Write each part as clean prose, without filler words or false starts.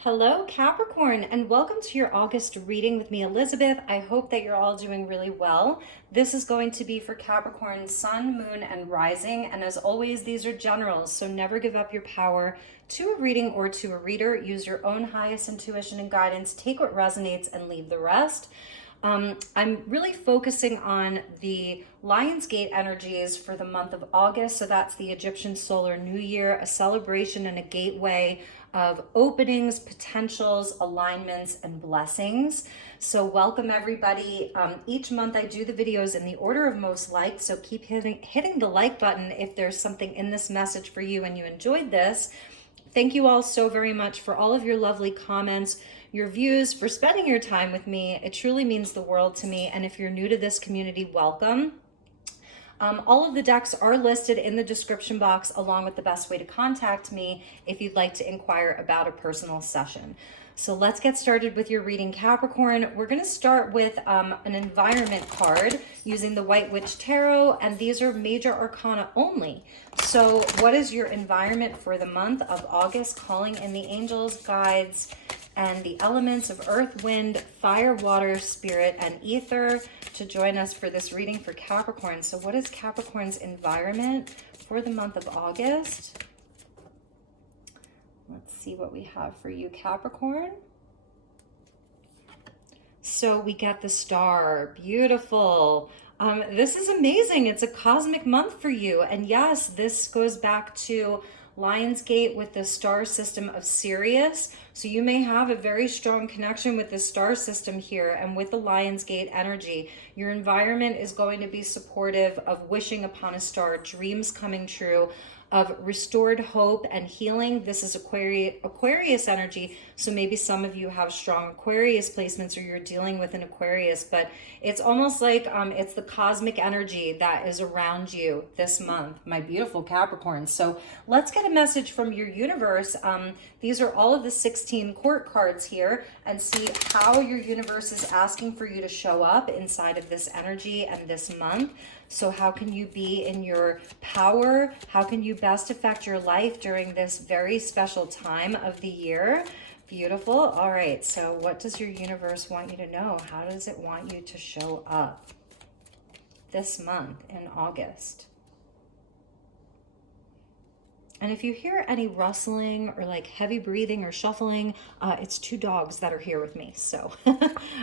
Hello, Capricorn, and welcome to your August reading with me, Elizabeth. I hope that you're all doing really well. This is going to be for Capricorn, Sun, Moon, and Rising. And as always, these are generals, so never give up your power to a reading or to a reader. Use your own highest intuition and guidance. Take what resonates and leave the rest. I'm really focusing on the Lionsgate energies for the month of August. So that's the Egyptian Solar New Year, a celebration and a gateway of openings, potentials, alignments, and blessings. So welcome everybody. Each month I do the videos in the order of most liked. So keep hitting the like button if there's something in this message for you and you enjoyed this. Thank you all so very much for all of your lovely comments, your views, for spending your time with me. It truly means the world to me. And if you're new to this community, welcome. All of the decks are listed in the description box along with the best way to contact me if you'd like to inquire about a personal session. So let's get started with your reading, Capricorn. We're going to start with an environment card using the White Witch Tarot, and these are major arcana only. So what is your environment for the month of August? Calling in the angels, guides, and the elements of earth, wind, fire, water, spirit, and ether to join us for this reading for Capricorn. So what is Capricorn's environment for the month of August? Let's see what we have for you, Capricorn. So we get the star. Beautiful. This is amazing. It's a cosmic month for you. And yes, this goes back to Lionsgate with the star system of Sirius. So you may have a very strong connection with the star system here, and with the Lionsgate energy, your environment is going to be supportive of wishing upon a star, dreams coming true, of restored hope and healing. This is Aquarius energy, so maybe some of you have strong Aquarius placements or you're dealing with an Aquarius, but it's almost like it's the cosmic energy that is around you this month, my beautiful Capricorn. So let's get a message from your universe. These are all of the 16 court cards here, and see how your universe is asking for you to show up inside of this energy and this month. So how can you be in your power? How can you best affect your life during this very special time of the year? Beautiful. All right. So what does your universe want you to know? How does it want you to show up this month in August? And if you hear any rustling or like heavy breathing or shuffling, it's two dogs that are here with me. So,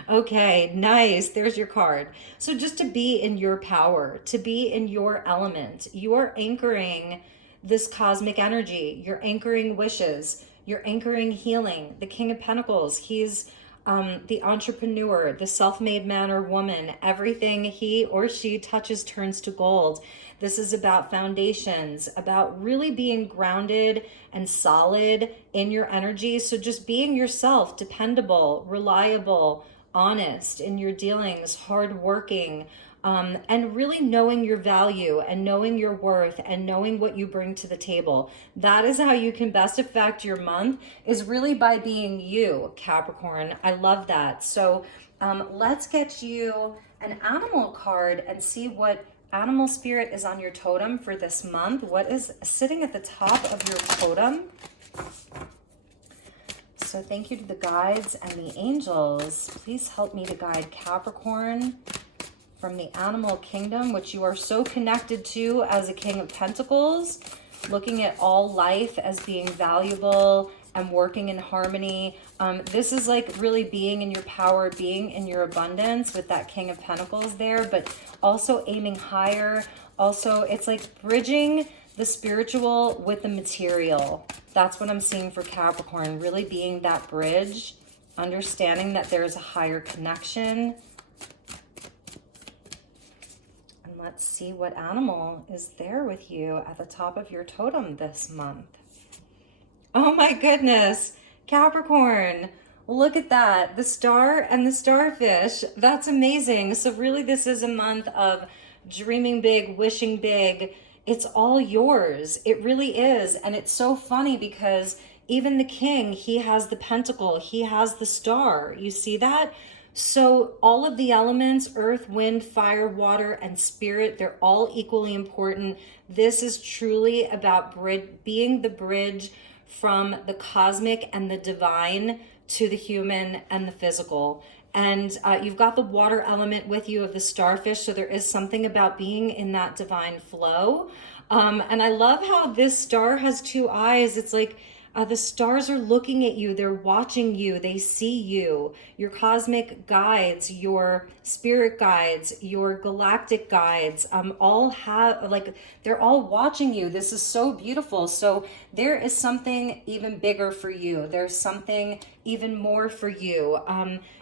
okay, nice. There's your card. So just to be in your power, to be in your element, you are anchoring this cosmic energy. You're anchoring wishes. You're anchoring healing. The King of Pentacles, he's the entrepreneur, the self-made man or woman. Everything he or she touches turns to gold. This is about foundations, about really being grounded and solid in your energy. So just being yourself, dependable, reliable, honest in your dealings, hardworking, and really knowing your value and knowing your worth and knowing what you bring to the table. That is how you can best affect your month, is really by being you, Capricorn. I love that. So let's get you an animal card and see what animal spirit is on your totem for this month. What is sitting at the top of your totem? So thank you to the guides and the angels. Please help me to guide Capricorn from the animal kingdom, which you are so connected to as a King of Pentacles, looking at all life as being valuable and working in harmony. This is like really being in your power, being in your abundance with that King of Pentacles there, but also aiming higher. Also, it's like bridging the spiritual with the material. That's what I'm seeing for Capricorn, really being that bridge, understanding that there's a higher connection. And let's see what animal is there with you at the top of your totem this month. Oh my goodness, Capricorn, look at that. The star and the starfish. That's amazing. So really this is a month of dreaming big, wishing big. It's all yours. It really is. And it's so funny because even the king, he has the pentacle, he has the star. You see that? So all of the elements, earth, wind, fire, water, and spirit, they're all equally important. This is truly about being the bridge from the cosmic and the divine to the human and the physical. And you've got the water element with you of the starfish, so there is something about being in that divine flow. And I love how this star has two eyes. It's like the stars are looking at you. They're watching you. They see you. Your cosmic guides, your spirit guides, your galactic guides, all have, like, they're all watching you. This is so beautiful. So there is something even bigger for you. There's something even more for you.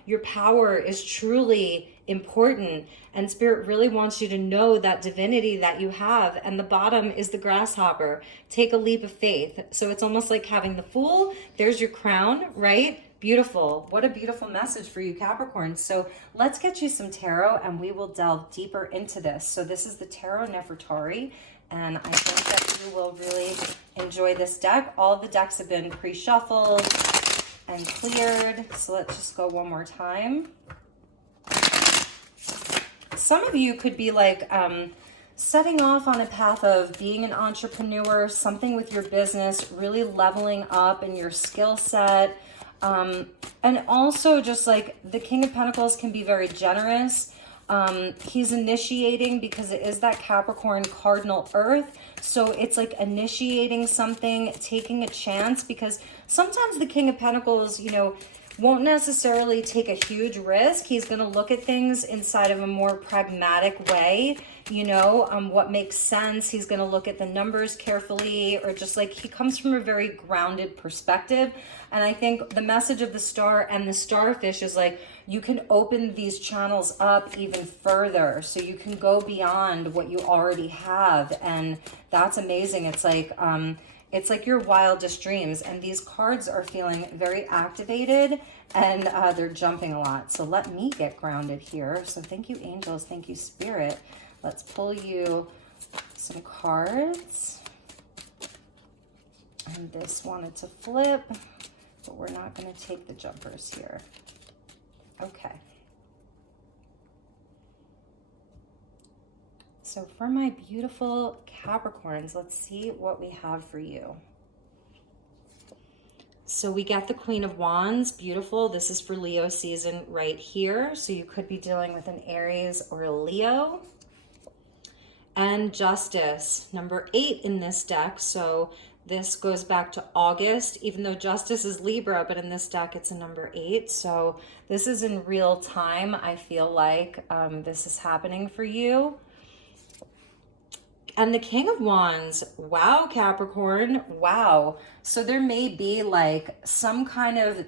Your power is truly important, and spirit really wants you to know that divinity that you have. And the bottom is the grasshopper. Take a leap of faith. So it's almost like having the fool. There's your crown, right? Beautiful. What a beautiful message for you, Capricorn. So let's get you some tarot and we will delve deeper into this. So this is the Tarot Nefertari, and I think that you will really enjoy this deck. All the decks have been pre-shuffled and cleared. So let's just go one more time. Some of you could be like setting off on a path of being an entrepreneur, something with your business, really leveling up in your skill set. And also just like the King of Pentacles can be very generous. He's initiating because it is that Capricorn cardinal earth. So it's like initiating something, taking a chance, because sometimes the King of Pentacles, you know, won't necessarily take a huge risk. He's going to look at things inside of a more pragmatic way, you know, what makes sense. He's going to look at the numbers carefully, or just like he comes from a very grounded perspective. And I think the message of the star and the starfish is like, you can open these channels up even further. So you can go beyond what you already have. And that's amazing. It's like your wildest dreams. And these cards are feeling very activated, and they're jumping a lot. So let me get grounded here. So thank you, angels. Thank you, spirit. Let's pull you some cards. And this wanted to flip, but we're not going to take the jumpers here. Okay. So for my beautiful Capricorns, let's see what we have for you. So we get the Queen of Wands, beautiful. This is for Leo season right here. So you could be dealing with an Aries or a Leo. And Justice, number 8 in this deck. So this goes back to August, even though Justice is Libra, but in this deck it's a number 8. So this is in real time. I feel like this is happening for you. And the King of Wands, wow, Capricorn, wow. So there may be like some kind of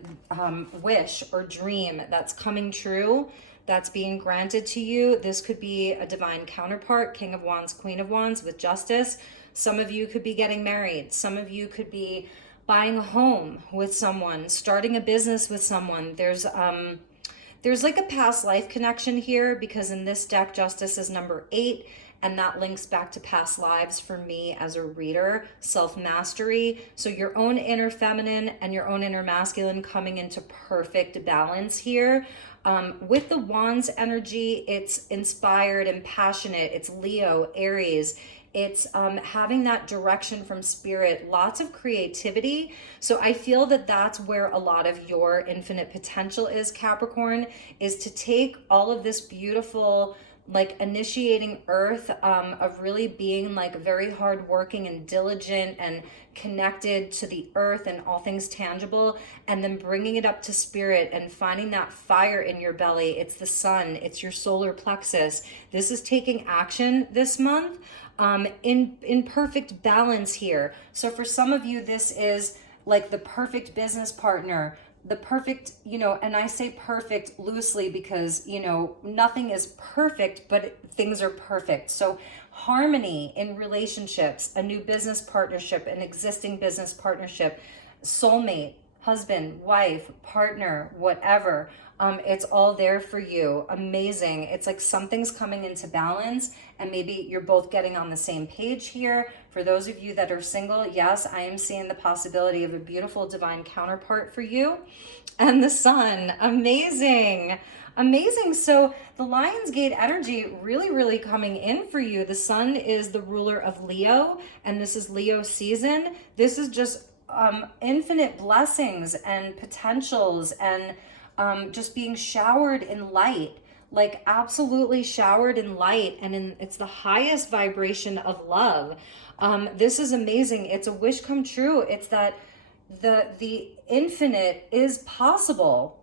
wish or dream that's coming true, that's being granted to you. This could be a divine counterpart, King of Wands, Queen of Wands with Justice. Some of you could be getting married. Some of you could be buying a home with someone, starting a business with someone. There's like a past life connection here, because in this deck, Justice is number 8. And that links back to past lives for me as a reader, self-mastery. So your own inner feminine and your own inner masculine coming into perfect balance here. With the Wands energy, it's inspired and passionate. It's Leo, Aries. It's having that direction from spirit, lots of creativity. So I feel that that's where a lot of your infinite potential is, Capricorn, is to take all of this beautiful, like initiating earth of really being like very hardworking and diligent and connected to the earth and all things tangible, and then bringing it up to spirit and finding that fire in your belly. It's the sun, it's your solar plexus. This is taking action this month in perfect balance here. So for some of you, this is like the perfect business partner, the perfect, you know, and I say perfect loosely because, you know, nothing is perfect, but things are perfect. So harmony in relationships, a new business partnership, an existing business partnership, soulmate, husband, wife, partner, whatever. It's all there for you. Amazing. It's like something's coming into balance, and maybe you're both getting on the same page here. For those of you that are single, yes, I am seeing the possibility of a beautiful divine counterpart for you. And the sun, amazing. Amazing. So the Lionsgate energy really, really coming in for you. The sun is the ruler of Leo, and this is Leo season. This is just infinite blessings and potentials, and just being showered in light, like absolutely showered in light, and it's the highest vibration of love. This is amazing. It's a wish come true. It's that the infinite is possible.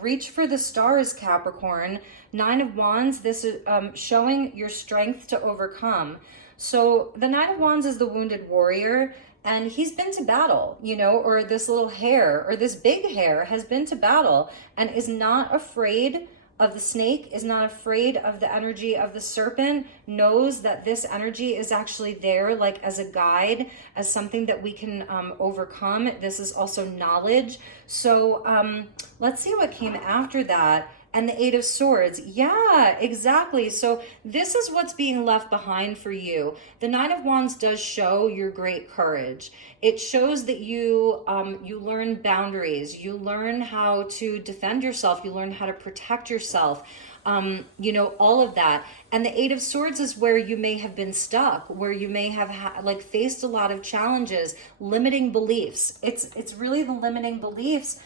Reach for the stars, Capricorn. Nine of Wands, this is showing your strength to overcome. So the Nine of Wands is the wounded warrior, and he's been to battle, you know, or this little hare or this big hare has been to battle and is not afraid of the snake, is not afraid of the energy of the serpent, knows that this energy is actually there, like as a guide, as something that we can overcome. This is also knowledge. So let's see what came after that. And the Eight of Swords. Yeah, exactly. So this is what's being left behind for you. The Nine of Wands does show your great courage. It shows that you learn boundaries. You learn how to defend yourself. You learn how to protect yourself. You know, all of that. And the Eight of Swords is where you may have been stuck, where you may have like faced a lot of challenges, limiting beliefs. It's really the limiting beliefs.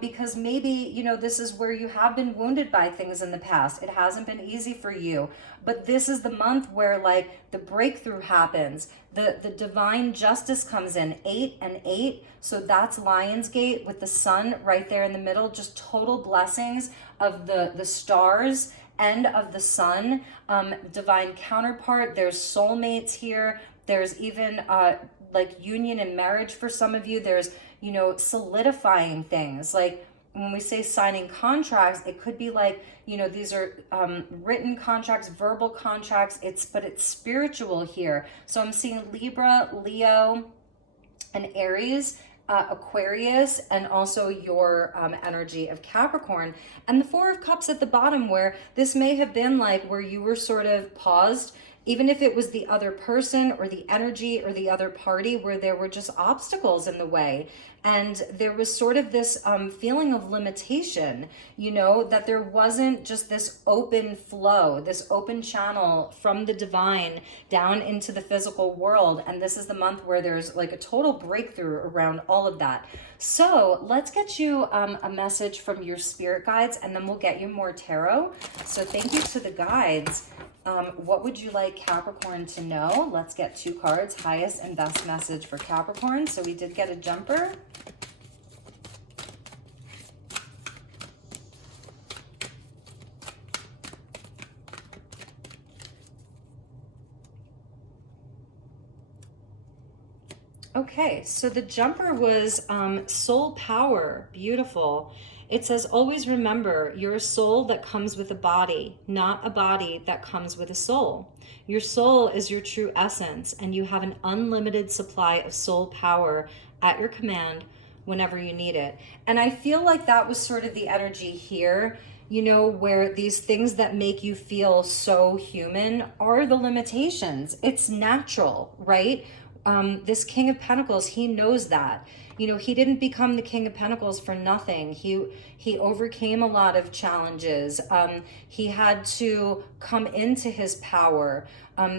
Because maybe, you know, this is where you have been wounded by things in the past. It hasn't been easy for you, but this is the month where like the breakthrough happens. The divine justice comes in, 8 and 8. So that's Lionsgate with the sun right there in the middle, just total blessings of the stars and of the sun. Divine counterpart, there's soulmates here. There's even like union and marriage for some of you. There's, you know, solidifying things. Like when we say signing contracts, it could be like, you know, these are written contracts, verbal contracts, but it's spiritual here. So I'm seeing Libra, Leo, and Aries, Aquarius, and also your energy of Capricorn. And the Four of Cups at the bottom, where this may have been like where you were sort of paused, even if it was the other person or the energy or the other party, where there were just obstacles in the way. And there was sort of this feeling of limitation, you know, that there wasn't just this open flow, this open channel from the divine down into the physical world. And this is the month where there's like a total breakthrough around all of that. So let's get you a message from your spirit guides, and then we'll get you more tarot. So thank you to the guides. What would you like Capricorn to know? Let's get 2 cards, highest and best message for Capricorn. So we did get a jumper. Okay, so the jumper was soul power. Beautiful. It says, always remember, you're a soul that comes with a body, not a body that comes with a soul. Your soul is your true essence, and you have an unlimited supply of soul power at your command whenever you need it. And I feel like that was sort of the energy here, you know, where these things that make you feel so human are the limitations. It's natural, right? This King of Pentacles, he knows that. You know, he didn't become the King of Pentacles for nothing. He overcame a lot of challenges. He had to come into his power.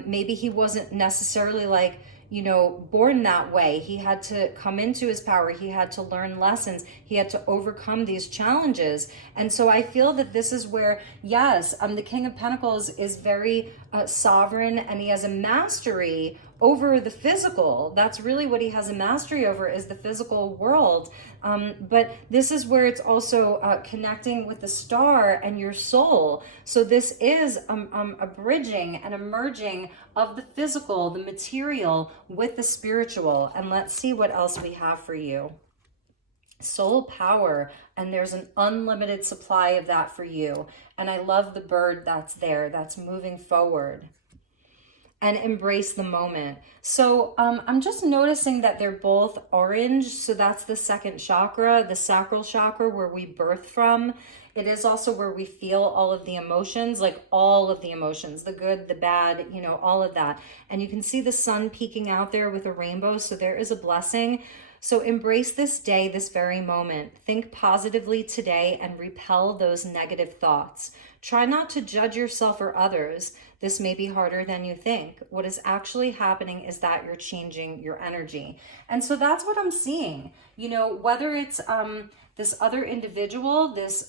Maybe he wasn't necessarily like, you know, born that way. He had to come into his power. He had to learn lessons. He had to overcome these challenges. And so I feel that this is where, yes, the King of Pentacles is very sovereign, and he has a mastery over the physical. That's really what he has a mastery over, is the physical world. But this is where it's also connecting with the star and your soul. So this is a bridging and a merging of the physical, the material, with the spiritual. And let's see what else we have for you. Soul power, and there's an unlimited supply of that for you. And I love the bird that's there, that's moving forward. And embrace the moment. So I'm just noticing that they're both orange. So that's the second chakra, the sacral chakra, where we birth from. It is also where we feel all of the emotions, like all of the emotions, the good, the bad, you know, all of that. And you can see the sun peeking out there with a rainbow. So there is a blessing. So embrace this day, this very moment. Think positively today and repel those negative thoughts. Try not to judge yourself or others. This may be harder than you think. What is actually happening is that you're changing your energy. And so that's what I'm seeing. You know, whether it's this other individual, this,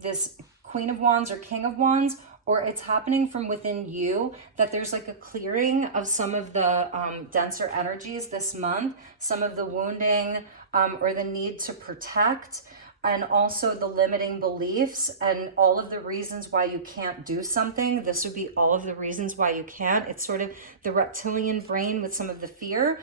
this Queen of Wands or King of Wands, or it's happening from within you, that there's like a clearing of some of the denser energies this month, some of the wounding or the need to protect, and also the limiting beliefs and all of the reasons why you can't do something. This would be all of the reasons why you can't. It's sort of the reptilian brain with some of the fear.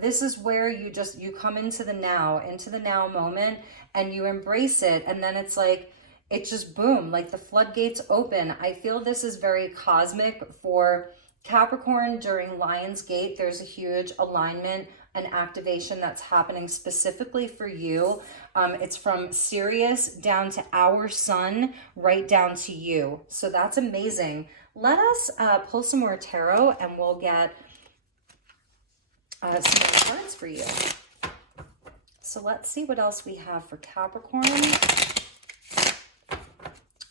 This is where you come into the now moment, and you embrace it. And then it's like, it just boom, like the floodgates open. I feel this is very cosmic for Capricorn. During Lion's Gate, there's a huge alignment and activation that's happening specifically for you. It's from Sirius down to our sun, right down to you. So that's amazing. Let us pull some more tarot, and we'll get some more cards for you. So let's see what else we have for Capricorn.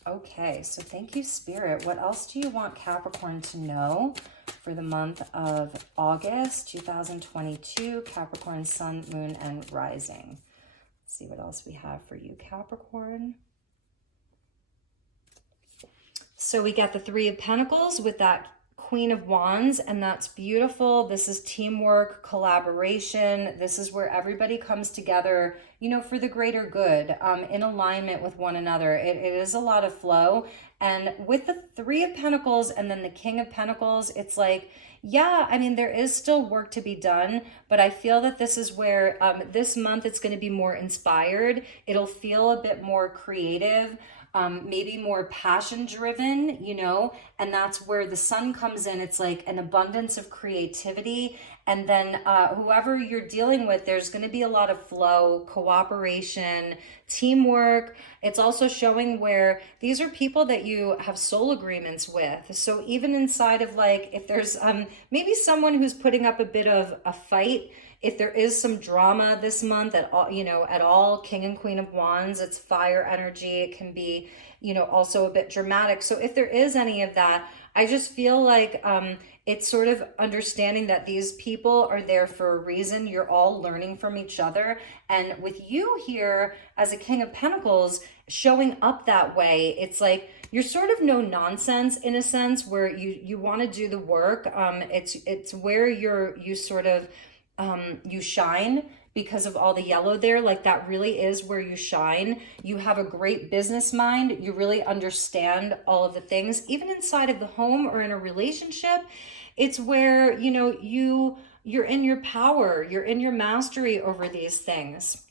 Okay, so thank you, Spirit. What else do you want Capricorn to know for the month of August 2022? Capricorn, Sun, Moon, and Rising. Let's see what else we have for you, Capricorn. So we got the Three of Pentacles with that Queen of Wands, and that's beautiful. This is teamwork, collaboration. This is where everybody comes together, you know, for the greater good, in alignment with one another. It is a lot of flow. And with the Three of Pentacles and then the King of Pentacles, it's like, yeah, I mean, there is still work to be done, but I feel that this is where this month it's going to be more inspired. It'll feel a bit more creative. Maybe more passion driven, you know, and that's where the sun comes in. It's like an abundance of creativity. And then whoever you're dealing with, there's going to be a lot of flow, cooperation, teamwork. It's also showing where these are people that you have soul agreements with. So even inside of like, if there's maybe someone who's putting up a bit of a fight, if there is some drama this month at all, you know, at all, King and Queen of Wands, it's fire energy. It can be, you know, also a bit dramatic. So if there is any of that, I just feel like it's sort of understanding that these people are there for a reason. You're all learning from each other. And with you here as a King of Pentacles showing up that way, it's like you're sort of no nonsense in a sense where you want to do the work. It's where you sort of you shine because of all the yellow there. Like that really is where you shine. You have a great business mind. You really understand all of the things, even inside of the home or in a relationship. It's where, you know, you're in your power, you're in your mastery over these things.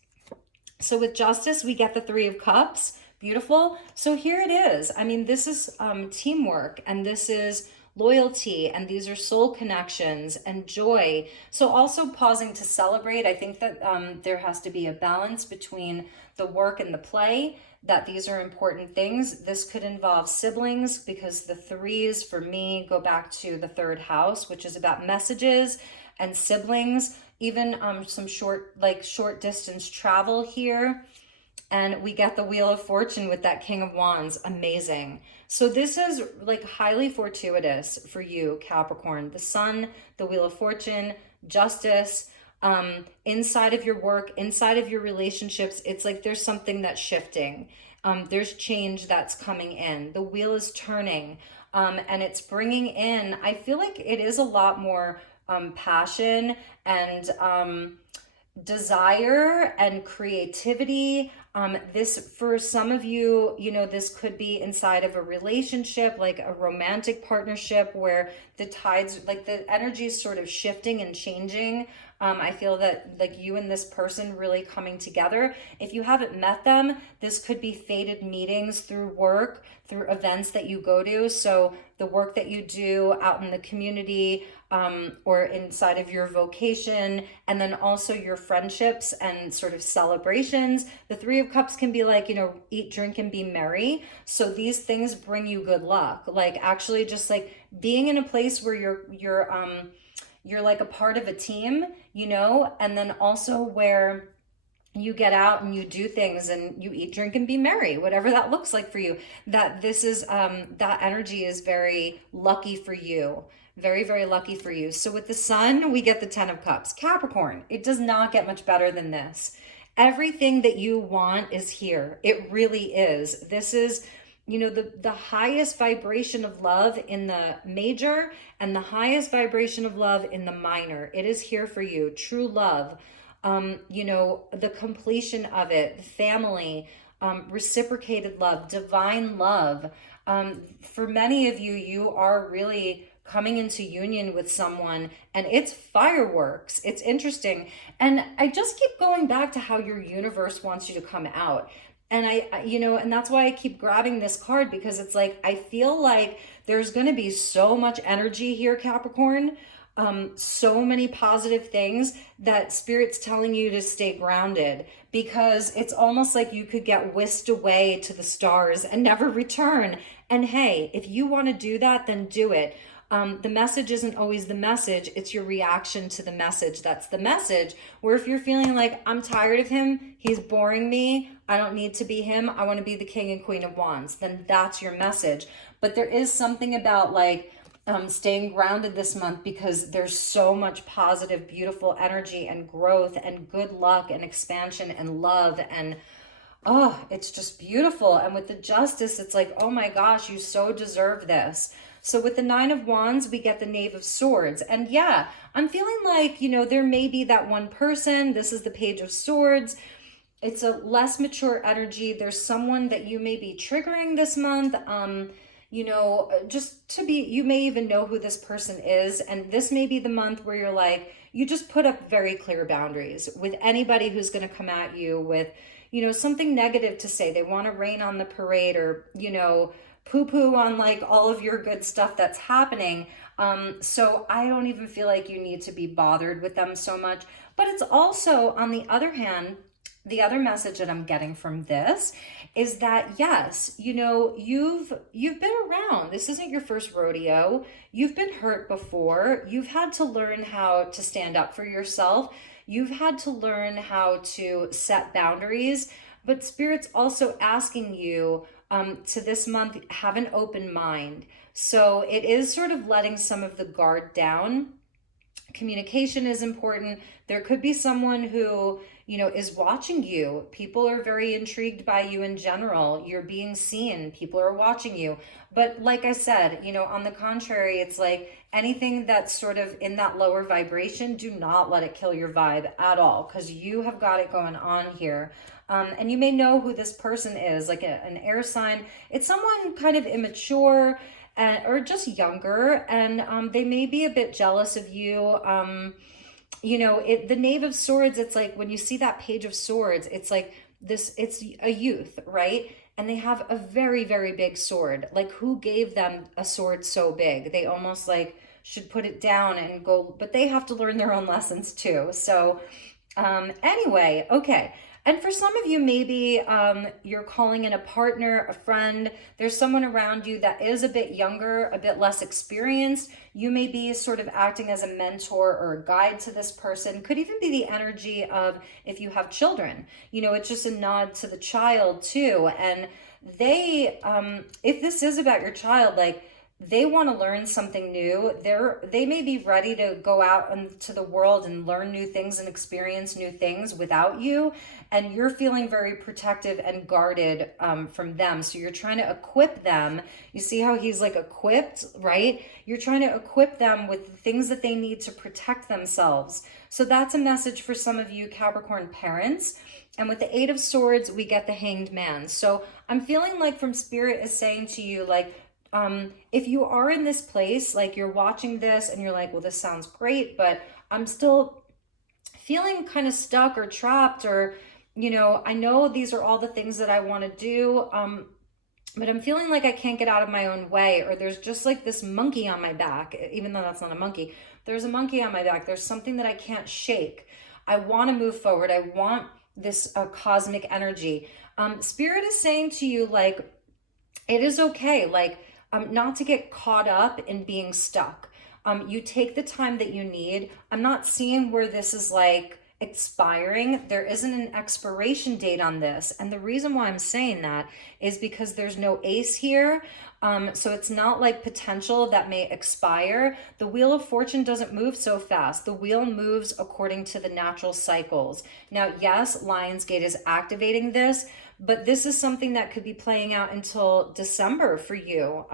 So with Justice, we get the Three of Cups. Beautiful. So here it is. I mean, this is teamwork, and this is loyalty, and these are soul connections and joy. So also pausing to celebrate. I think that there has to be a balance between the work and the play, that these are important things. This could involve siblings, because the threes for me go back to the third house, which is about messages and siblings, even some short distance travel here. And we get the Wheel of Fortune with that King of Wands. Amazing. So this is like highly fortuitous for you, Capricorn. The Sun, the Wheel of Fortune, Justice, inside of your work, inside of your relationships. It's like there's something that's shifting. There's change that's coming in. The wheel is turning, and it's bringing in, I feel like it is a lot more passion and desire and creativity. This, for some of you, you know, this could be inside of a relationship, like a romantic partnership, where the tides, like the energy is sort of shifting and changing. I feel that like you and this person really coming together. If you haven't met them, this could be fated meetings through work, through events that you go to. So the work that you do out in the community, or inside of your vocation, and then also your friendships and sort of celebrations. The Three of Cups can be like, you know, eat, drink, and be merry. So these things bring you good luck. Like actually just like being in a place where you're like a part of a team, you know, and then also where you get out and you do things and you eat, drink, and be merry, whatever that looks like for you. That this is, that energy is very lucky for you. Very, very lucky for you. So with the sun, we get the 10 of Cups. Capricorn, it does not get much better than this. Everything that you want is here. It really is. This is, you know, the highest vibration of love in the major and the highest vibration of love in the minor. It is here for you. True love. You know, the completion of it, family, reciprocated love, divine love. For many of you, you are really coming into union with someone and it's fireworks. It's interesting. And I just keep going back to how your universe wants you to come out. And you know, and that's why I keep grabbing this card, because it's like, I feel like there's going to be so much energy here, Capricorn. So many positive things that Spirit's telling you to stay grounded, because it's almost like you could get whisked away to the stars and never return. And hey, if you want to do that, then do it. The message isn't always the message. It's your reaction to the message. That's the message. Where if you're feeling like, I'm tired of him, he's boring me, I don't need to be him, I want to be the King and Queen of Wands, then that's your message. But there is something about like, staying grounded this month, because there's so much positive, beautiful energy and growth and good luck and expansion and love. And oh, it's just beautiful. And with the Justice, it's like, oh my gosh, you so deserve this. So with the 9 of Wands, we get the Knave of Swords. And yeah, I'm feeling like, you know, there may be that one person. This is the Page of Swords. It's a less mature energy. There's someone that you may be triggering this month. You know, just to be, you may even know who this person is. And this may be the month where you're like, you just put up very clear boundaries with anybody who's going to come at you with, you know, something negative to say. They want to rain on the parade, or, you know, poo-poo on like all of your good stuff that's happening. So I don't even feel like you need to be bothered with them so much. But it's also, on the other hand, the other message that I'm getting from this is that, yes, you know, you've been around. This isn't your first rodeo. You've been hurt before. You've had to learn how to stand up for yourself. You've had to learn how to set boundaries. But Spirit's also asking you to this month, have an open mind. So it is sort of letting some of the guard down. Communication is important. There could be someone who, you know, is watching you. People are very intrigued by you in general. You're being seen. People are watching you. But like I said, you know, on the contrary, it's like anything that's sort of in that lower vibration, do not let it kill your vibe at all, because you have got it going on here. And you may know who this person is, like an air sign. It's someone kind of immature, or just younger, and they may be a bit jealous of you. You know, the Knave of Swords, it's like when you see that Page of Swords, it's like this, it's a youth, right? And they have a very, very big sword. Like, who gave them a sword so big? They almost like should put it down and go, but they have to learn their own lessons too. So anyway, okay. And for some of you, maybe you're calling in a partner, a friend. There's someone around you that is a bit younger, a bit less experienced. You may be sort of acting as a mentor or a guide to this person. Could even be the energy of if you have children. You know, it's just a nod to the child too. And they, if this is about your child, like, they want to learn something new. They may be ready to go out into the world and learn new things and experience new things without you. And you're feeling very protective and guarded from them. So you're trying to equip them. You see how he's like equipped, right? You're trying to equip them with the things that they need to protect themselves. So that's a message for some of you Capricorn parents. And with the 8 of Swords, we get the Hanged Man. So I'm feeling like from Spirit is saying to you, like, if you are in this place, like you're watching this and you're like, well, this sounds great, but I'm still feeling kind of stuck or trapped, or, you know, I know these are all the things that I want to do, but I'm feeling like I can't get out of my own way, or there's just like this monkey on my back, even though that's not a monkey. There's a monkey on my back. There's something that I can't shake. I want to move forward. I want this cosmic energy. Spirit is saying to you, like, it is okay. Like, not to get caught up in being stuck. You take the time that you need. I'm not seeing where this is like expiring. There isn't an expiration date on this. And the reason why I'm saying that is because there's no ace here. So it's not like potential that may expire. The Wheel of Fortune doesn't move so fast. The wheel moves according to the natural cycles. Now, yes, Lionsgate is activating this, but this is something that could be playing out until December for you.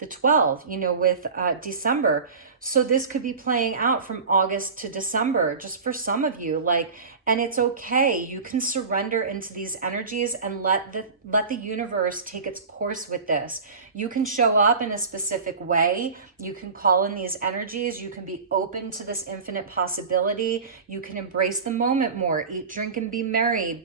The 12, with December. So this could be playing out from August to December, just for some of you, and it's okay. You can surrender into these energies and let the universe take its course with this. You can show up in a specific way. You can call in these energies. You can be open to this infinite possibility. You can embrace the moment more, eat, drink, and be merry.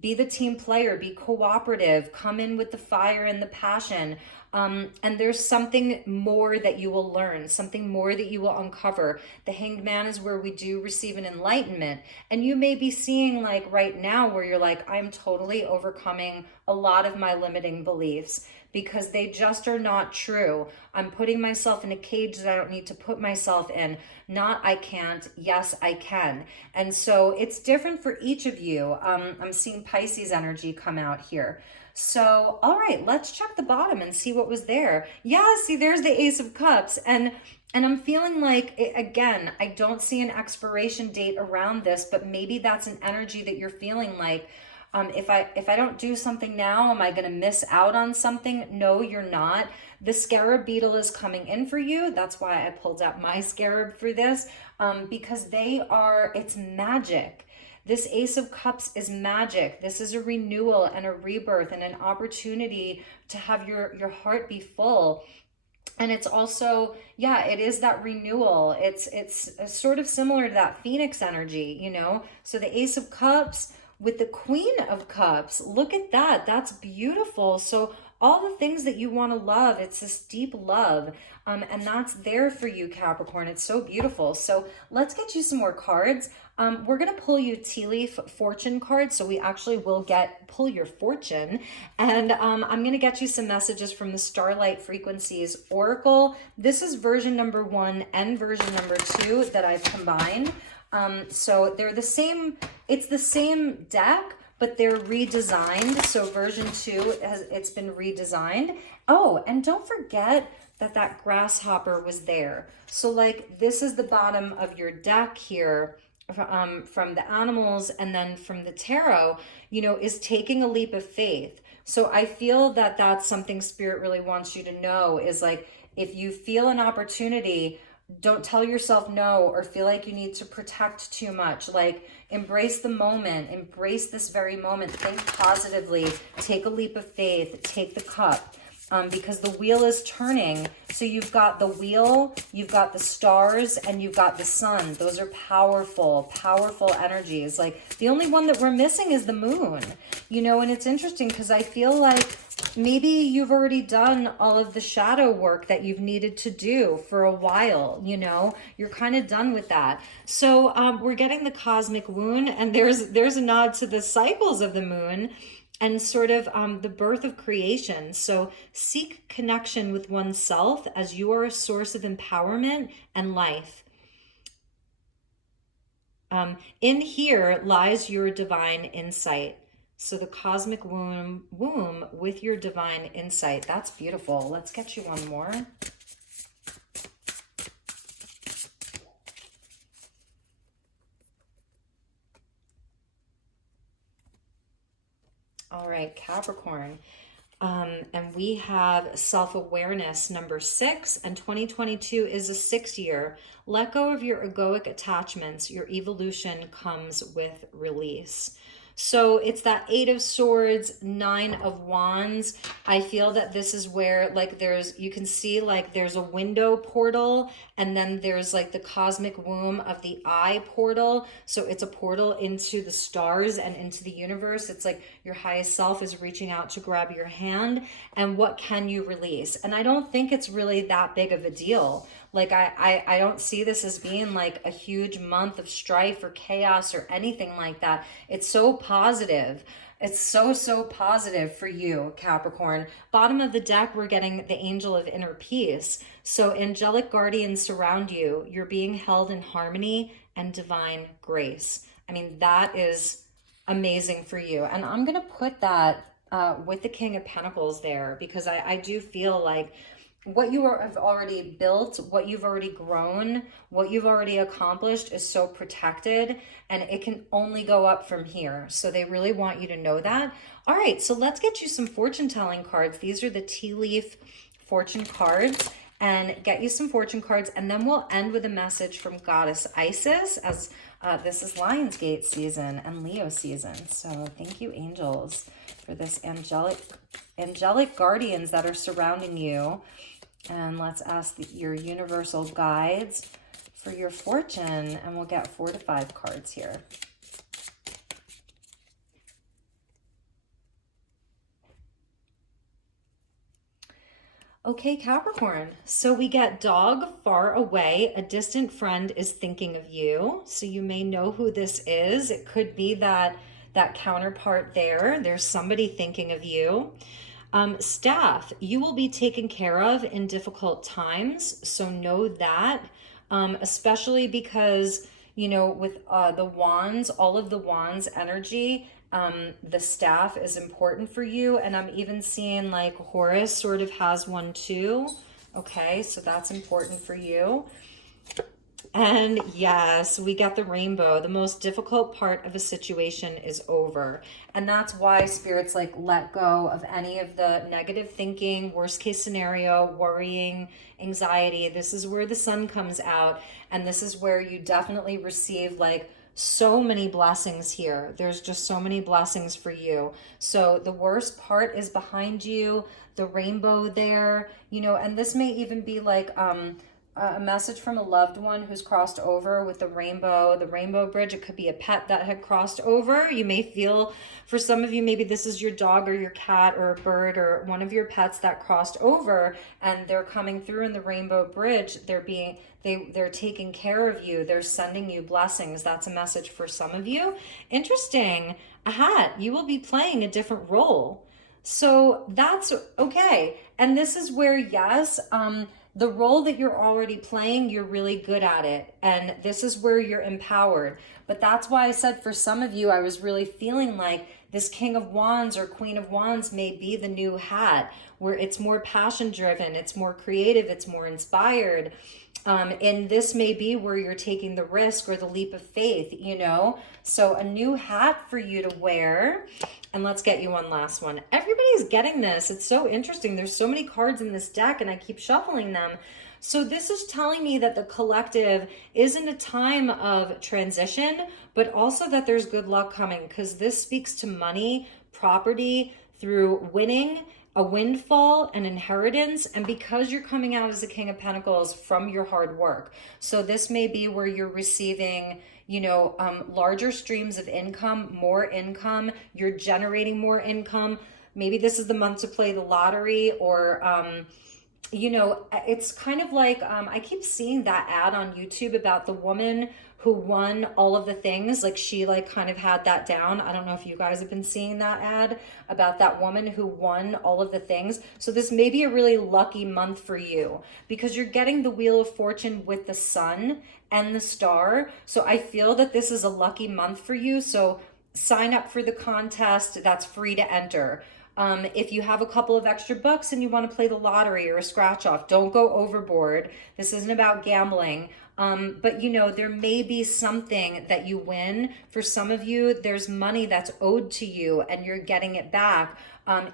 Be the team player, be cooperative, come in with the fire and the passion. And there's something more that you will learn, something more that you will uncover. The Hanged Man is where we do receive an enlightenment. And you may be seeing right now where you're I'm totally overcoming a lot of my limiting beliefs because they just are not true. I'm putting myself in a cage that I don't need to put myself in. Not I can't, yes, I can. And so it's different for each of you. I'm seeing Pisces energy come out here. So, all right, let's check the bottom and see what was there. Yeah, see, there's the Ace of Cups. And I'm feeling again, I don't see an expiration date around this, but maybe that's an energy that you're feeling if I don't do something now, am I going to miss out on something? No, you're not. The scarab beetle is coming in for you. That's why I pulled out my scarab for this, because it's magic. This Ace of Cups is magic. This is a renewal and a rebirth and an opportunity to have your heart be full. And it's also, it is that renewal. It's sort of similar to that Phoenix energy, So the Ace of Cups with the Queen of Cups, look at that. That's beautiful. So all the things that you want to love, it's this deep love. And that's there for you, Capricorn. It's so beautiful. So let's get you some more cards. We're going to pull you tea leaf fortune cards. So we actually will pull your fortune. And I'm going to get you some messages from the Starlight Frequencies Oracle. This is version number 1 and version number 2 that I've combined. So they're the same, it's the same deck, but they're redesigned. So version 2 it's been redesigned. Oh, and don't forget that grasshopper was there. So this is the bottom of your deck here, from the animals and then from the tarot, is taking a leap of faith. So I feel that that's something Spirit really wants you to know is if you feel an opportunity, don't tell yourself no or feel like you need to protect too much. Embrace the moment, embrace this very moment, think positively, take a leap of faith, take the cup. Because the wheel is turning. So you've got the wheel, you've got the stars, and you've got the sun. Those are powerful, powerful energies. The only one that we're missing is the moon, and it's interesting because I feel like maybe you've already done all of the shadow work that you've needed to do for a while, you're kind of done with that. So we're getting the cosmic wound, and there's a nod to the cycles of the moon and sort of the birth of creation. So seek connection with oneself as you are a source of empowerment and life. In here lies your divine insight. So the cosmic womb with your divine insight. That's beautiful. Let's get you one more. All right, Capricorn. And we have self-awareness number 6, and 2022 is a 6 year. Let go of your egoic attachments. Your evolution comes with release. So it's that 8 of Swords, 9 of Wands. I feel that this is where you can see there's a window portal, and then there's the cosmic womb of the eye portal. So it's a portal into the stars and into the universe. It's your highest self is reaching out to grab your hand, and what can you release? And I don't think it's really that big of a deal. I don't see this as being a huge month of strife or chaos or anything like that. It's so positive. It's so positive for you, Capricorn. Bottom of the deck, we're getting the angel of inner peace. So angelic guardians surround you. You're being held in harmony and divine grace. I mean, that is amazing for you. And I'm going to put that with the King of Pentacles there, because I do feel like what you have already built, what you've already grown, what you've already accomplished is so protected, and it can only go up from here. So they really want you to know that. All right, so let's get you some fortune telling cards. These are the tea leaf fortune cards, and get you some fortune cards, and then we'll end with a message from Goddess Isis, as this is Lionsgate season and Leo season. So thank you, angels, for this angelic guardians that are surrounding you. And let's ask your universal guides for your fortune, and we'll get 4 to 5 cards here. Okay, Capricorn, so we get dog far away. A distant friend is thinking of you. So you may know who this is. It could be that counterpart there. There's somebody thinking of you. Staff, you will be taken care of in difficult times. So know that, especially because, you know, with the wands, all of the wands energy, the staff is important for you. And I'm even seeing like Horus sort of has one too. Okay, so that's important for you. And yes, we got the rainbow. The most difficult part of a situation is over. And that's why Spirit's like, let go of any of the negative thinking, worst case scenario, worrying, anxiety. This is where the sun comes out. And this is where you definitely receive like so many blessings here. There's just so many blessings for you. So the worst part is behind you, the rainbow there, you know, and this may even be like, a message from a loved one who's crossed over with the rainbow bridge. It could be a pet that had crossed over. You may feel, for some of you, maybe this is your dog or your cat or a bird or one of your pets that crossed over, and they're coming through in the rainbow bridge. They're taking care of you. They're sending you blessings. That's a message for some of you. Interesting. A hat. You will be playing a different role. So that's okay. And this is where, yes, the role that you're already playing, you're really good at it. And this is where you're empowered. But that's why I said for some of you, I was really feeling like this King of Wands or Queen of Wands may be the new hat, where it's more passion driven, it's more creative, it's more inspired. And this may be where you're taking the risk or the leap of faith, you know? So a new hat for you to wear. And let's get you one last one. Everybody's getting this. It's so interesting. There's so many cards in this deck and I keep shuffling them. So this is telling me that the collective is in a time of transition, but also that there's good luck coming, because this speaks to money, property, through winning, a windfall, an inheritance, and because you're coming out as a King of Pentacles from your hard work. So this may be where you're receiving, you know, larger streams of income, more income, you're generating more income. Maybe this is the month to play the lottery, or, you know, it's kind of like, I keep seeing that ad on YouTube about the woman who won all of the things. Like she like kind of had that down. I don't know if you guys have been seeing that ad about that woman who won all of the things. So this may be a really lucky month for you, because you're getting the Wheel of Fortune with the sun and the star. So I feel that this is a lucky month for you. So sign up for the contest. That's free to enter. If you have a couple of extra bucks and you want to play the lottery or a scratch off, don't go overboard. This isn't about gambling. But you know, there may be something that you win. For some of you, there's money that's owed to you and you're getting it back.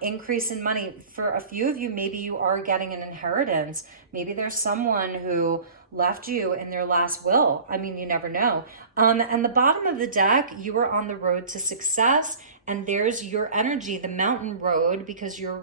Increase in money. For a few of you, maybe you are getting an inheritance. Maybe there's someone who left you in their last will. I mean, you never know. And the bottom of the deck, you are on the road to success. And there's your energy, the mountain road, because you're,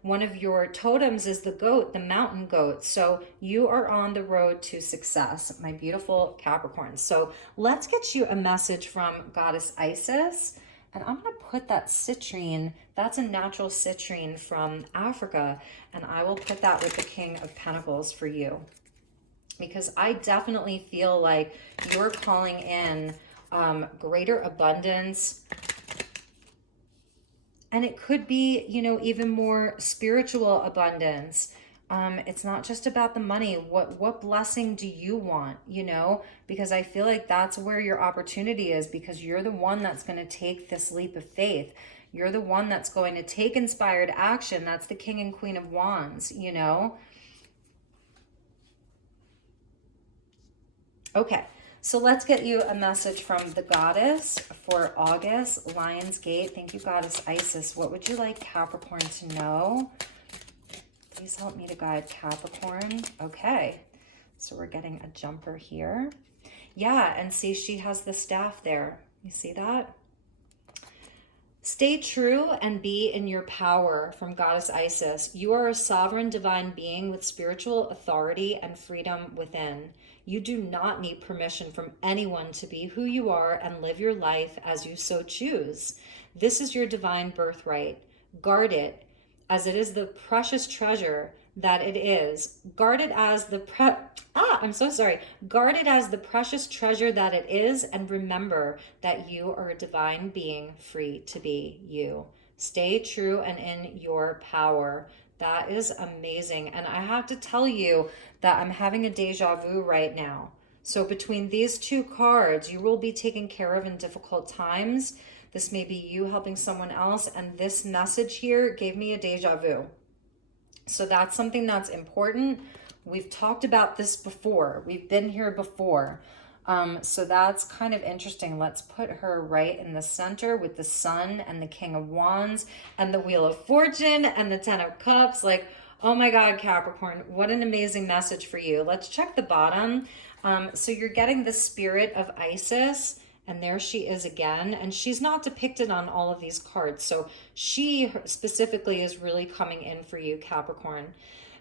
one of your totems is the goat, the mountain goat. So you are on the road to success, my beautiful Capricorn. So let's get you a message from Goddess Isis. And I'm going to put that citrine, that's a natural citrine from Africa. And I will put that with the King of Pentacles for you, because I definitely feel like you're calling in greater abundance. And it could be, you know, even more spiritual abundance. It's not just about the money. What blessing do you want, you know? Because I feel like that's where your opportunity is, because you're the one that's going to take this leap of faith. You're the one that's going to take inspired action. That's the King and Queen of Wands, you know? Okay, so let's get you a message from the goddess for August. Lionsgate. Thank you, Goddess Isis. What would you like Capricorn to know? Please help me to guide Capricorn. Okay, so we're getting a jumper here. Yeah, and see, she has the staff there. You see that? Stay true and be in your power, from Goddess Isis. You are a sovereign divine being with spiritual authority and freedom within. You do not need permission from anyone to be who you are and live your life as you so choose. This is your divine birthright. Guard it, as it is the precious treasure that it is. Guard it as the Guard it as the precious treasure that it is, and remember that you are a divine being free to be you. Stay true and in your power. That is amazing. And I have to tell you that I'm having a deja vu right now. So between these two cards, you will be taken care of in difficult times. This may be you helping someone else, and this message here gave me a deja vu. So that's something that's important. We've talked about this before. We've been here before. So that's kind of interesting. Let's put her right in the center with the Sun and the King of Wands and the Wheel of Fortune and the Ten of Cups. Like, oh my God, Capricorn, what an amazing message for you. Let's check the bottom. So you're getting the spirit of Isis. And there she is again, and she's not depicted on all of these cards. So she specifically is really coming in for you, Capricorn.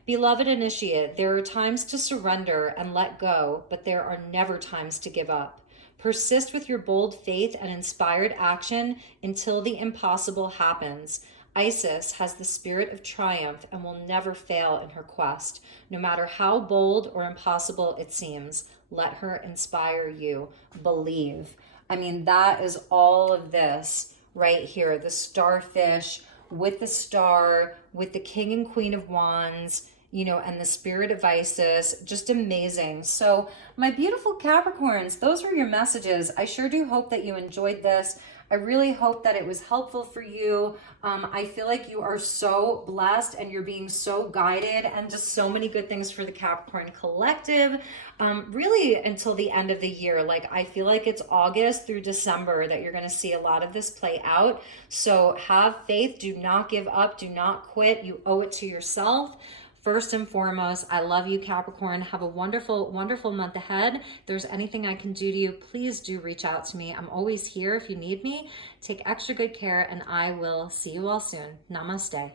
Beloved initiate, there are times to surrender and let go, but there are never times to give up. Persist with your bold faith and inspired action until the impossible happens. Isis has the spirit of triumph and will never fail in her quest, no matter how bold or impossible it seems. Let her inspire you. Believe. I mean, that is all of this right here. The starfish with the star, with the King and Queen of Wands, you know, and the spirit of Isis. Just amazing. So my beautiful Capricorns, those were your messages. I sure do hope that you enjoyed this. I really hope that it was helpful for you. I feel like you are so blessed and you're being so guided, and just so many good things for the Capricorn collective, really until the end of the year. Like, I feel like it's August through December that you're going to see a lot of this play out. So have faith. Do not give up. Do not quit. You owe it to yourself. First and foremost, I love you, Capricorn. Have a wonderful, wonderful month ahead. If there's anything I can do to you, please do reach out to me. I'm always here if you need me. Take extra good care, and I will see you all soon. Namaste.